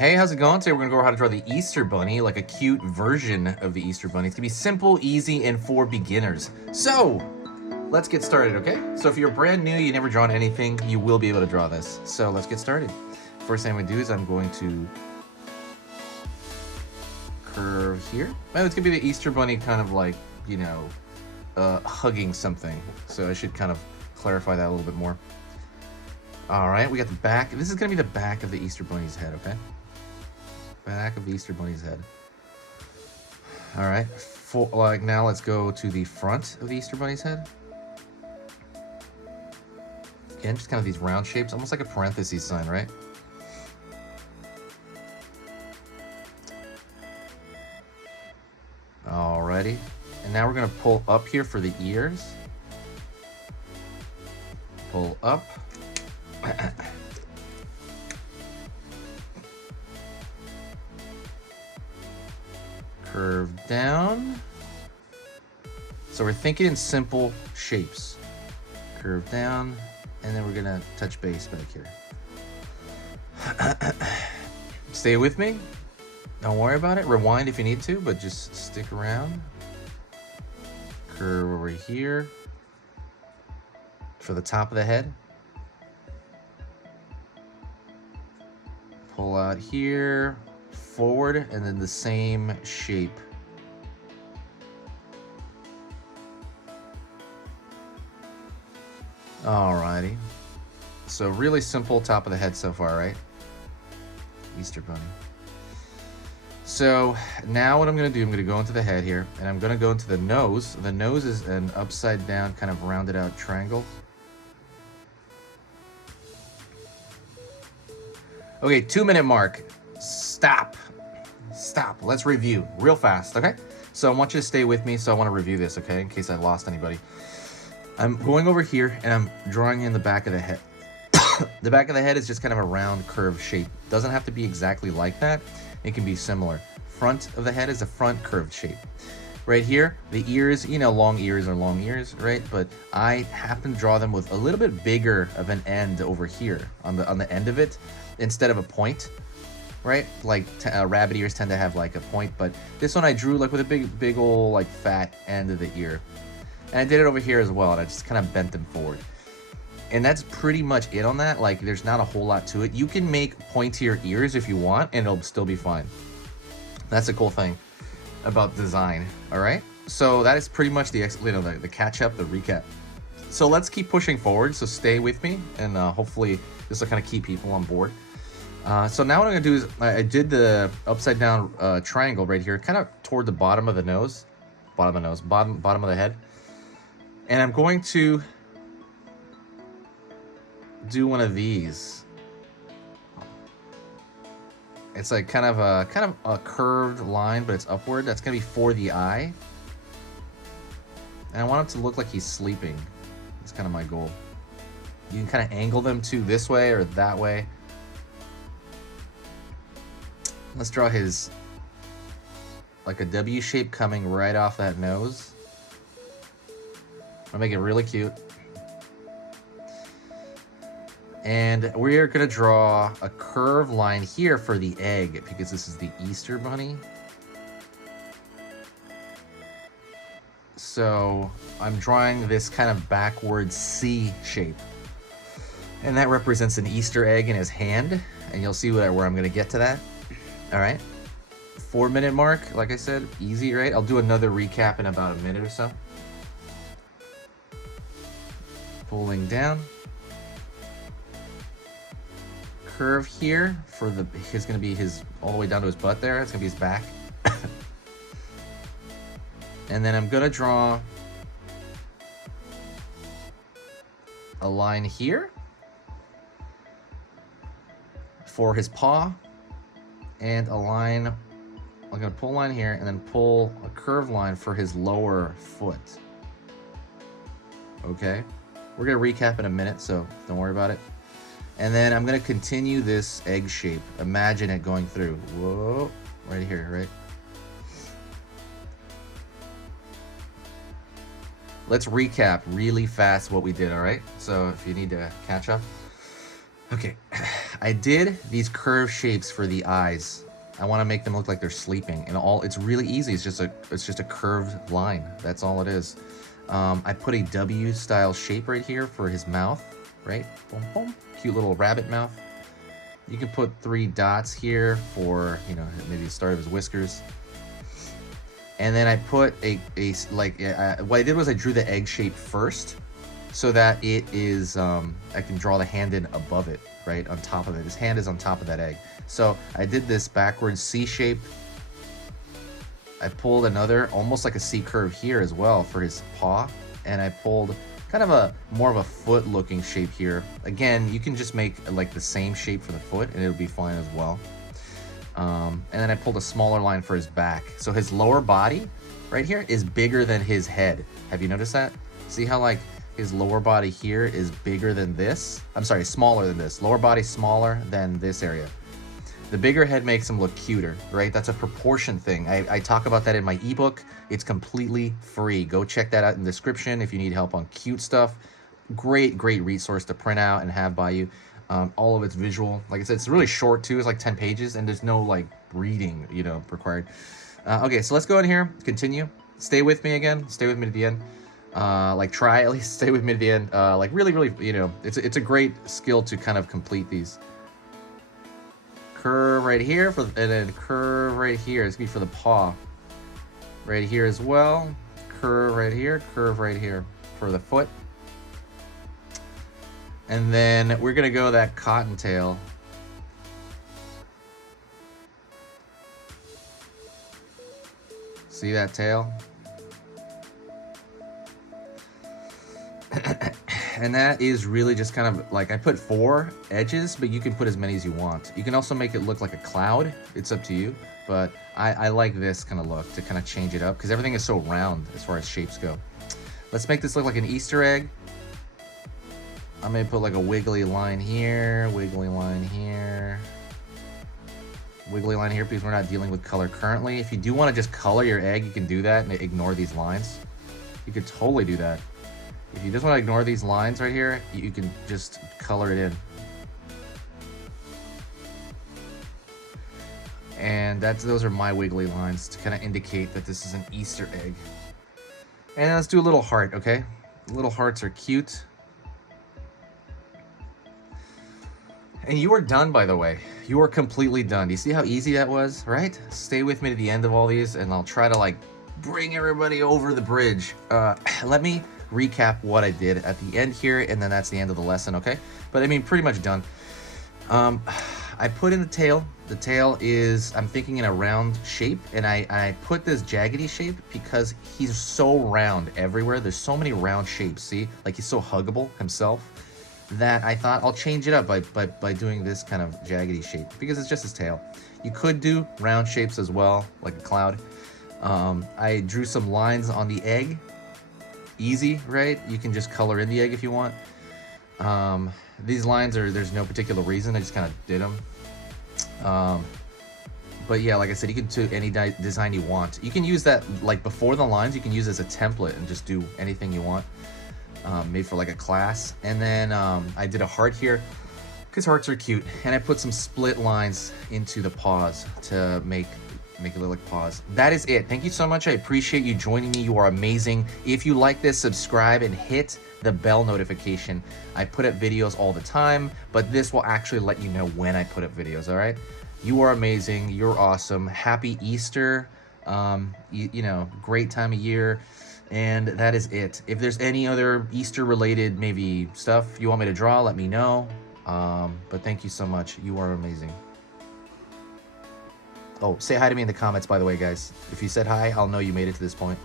Hey, how's it going? Today we're gonna go over how to draw the Easter Bunny, like a cute version of the Easter Bunny. It's gonna be simple, easy, and for beginners. So, let's get started, okay? So if you're brand new, you never drawn anything, you will be able to draw this. So let's get started. First thing I'm gonna do is I'm going to curve here. Well, it's gonna be the Easter Bunny kind of like, you know, hugging something. So I should kind of clarify that a little bit more. All right, we got the back. This is gonna be the back of the Easter Bunny's head, okay? Back of the Easter Bunny's head. All right, like now let's go to the front of the Easter Bunny's head. Again, just kind of these round shapes, almost like a parentheses sign, right? Alrighty, and now we're gonna pull up here for the ears. Pull up. Curve down. So we're thinking in simple shapes. Curve down, and then we're gonna touch base back here. Stay with me. Don't worry about it. Rewind if you need to, but just stick around. Curve over here for the top of the head. Pull out here, forward, and then the same shape. Alrighty. So really simple top of the head so far, right? Easter Bunny. So now what I'm gonna do, I'm gonna go into the head here, and I'm gonna go into the nose. The nose is an upside down, kind of rounded out triangle. Okay, 2-minute mark. Stop. Let's review real fast, okay? So I want you to stay with me, so I want to review this, okay, in case I lost anybody. I'm going over here, and I'm drawing in the back of the head. The back of the head is just kind of a round curved shape. Doesn't have to be exactly like that. It can be similar. Front of the head is a front curved shape. Right here, the ears, you know, long ears are long ears, right? But I happen to draw them with a little bit bigger of an end over here on the end of it, instead of a point, right? Like rabbit ears tend to have like a point, but this one I drew like with a big old like fat end of the ear. And I did it over here as well, and I just kind of bent them forward. And that's pretty much it on that. Like there's not a whole lot to it. You can make pointier ears if you want, and it'll still be fine. That's a cool thing about design. All right, so that is pretty much the the catch up, the recap. So let's keep pushing forward, so stay with me, and hopefully this will kind of keep people on board. So now what I'm gonna do is I did the upside down triangle right here, kind of toward the bottom of the nose, bottom of the head, and I'm going to do one of these. It's like kind of a curved line, but it's upward. That's gonna be for the eye, and I want him to look like he's sleeping. That's kind of my goal. You can kind of angle them to this way or that way. Let's draw his, like a W shape coming right off that nose. I'll make it really cute. And we're gonna draw a curved line here for the egg, because this is the Easter Bunny. So I'm drawing this kind of backward C shape. And that represents an Easter egg in his hand. And you'll see where I'm gonna get to that. All right, 4-minute mark, like I said, easy, right? I'll do another recap in about a minute or so. Pulling down. Curve here for the, it's gonna be his, all the way down to his butt there. It's gonna be his back. And then I'm gonna draw a line here for his paw, and a line, I'm gonna pull a line here and then pull a curved line for his lower foot. Okay, we're gonna recap in a minute, so don't worry about it. And then I'm gonna continue this egg shape. Imagine it going through. Whoa, right here, right? Let's recap really fast what we did, all right? So if you need to catch up. Okay, I did these curved shapes for the eyes. I want to make them look like they're sleeping, and it's really easy. It's just a curved line. That's all it is. I put a W style shape right here for his mouth, right? Boom, boom. Cute little rabbit mouth. You can put 3 dots here for, you know, maybe the start of his whiskers. And then I put what I did was I drew the egg shape first, so that it is, I can draw the hand in above it, right, on top of it. His hand is on top of that egg. So I did this backwards C shape. I pulled another, almost like a C curve here as well for his paw. And I pulled kind of more of a foot looking shape here. Again, you can just make like the same shape for the foot and it'll be fine as well. And then I pulled a smaller line for his back. So his lower body right here is bigger than his head. Have you noticed that? See how like his lower body here is bigger than this? I'm sorry, smaller than this. Lower body smaller than this area. The bigger head makes him look cuter, right? That's a proportion thing. I talk about that in my ebook. It's completely free. Go check that out in the description if you need help on cute stuff. Great resource to print out and have by you. All of it's visual. Like I said, it's really short too. It's like 10 pages and there's no like reading, you know, required. Okay, so let's go in here, continue. Stay with me again. Stay with me to the end. Like try at least stay with me to the end. Like really, you know, it's a great skill to kind of complete these. Curve right here and then curve right here. It's gonna be for the paw. Right here as well. Curve right here for the foot. And then we're gonna go that cottontail. See that tail? And that is really just kind of like, I put 4 edges, but you can put as many as you want. You can also make it look like a cloud. It's up to you. But I like this kind of look to kind of change it up because everything is so round as far as shapes go. Let's make this look like an Easter egg. I'm going to put like a wiggly line here, wiggly line here, wiggly line here because we're not dealing with color currently. If you do want to just color your egg, you can do that and ignore these lines. You could totally do that. If you just want to ignore these lines right here, you can just color it in. And those are my wiggly lines to kind of indicate that this is an Easter egg. And let's do a little heart, okay? Little hearts are cute. And you are done, by the way. You are completely done. Do you see how easy that was, right? Stay with me to the end of all these, and I'll try to like bring everybody over the bridge. Let me recap what I did at the end here, and then that's the end of the lesson, okay? But I mean, pretty much done. I put in the tail. The tail is, I'm thinking in a round shape, and I put this jaggedy shape because he's so round everywhere. There's so many round shapes, see? Like he's so huggable himself that I thought I'll change it up by doing this kind of jaggedy shape because it's just his tail. You could do round shapes as well, like a cloud. I drew some lines on the egg. Easy, right? You can just color in the egg if you want. These lines there's no particular reason. I just kind of did them. But yeah, like I said, you can do any design you want. You can use that like before the lines. You can use as a template and just do anything you want. Made for like a class. And then I did a heart here because hearts are cute. And I put some split lines into the paws to make it look like paws. That is it. Thank you so much. I appreciate you joining me. You are amazing. If you like this, subscribe and hit the bell notification. I put up videos all the time, but this will actually let you know when I put up videos, all right? You are amazing. You're awesome. Happy Easter. You know, great time of year. And that is it. If there's any other Easter related maybe stuff you want me to draw, let me know. But thank you so much. You are amazing. Oh, say hi to me in the comments, by the way, guys. If you said hi, I'll know you made it to this point.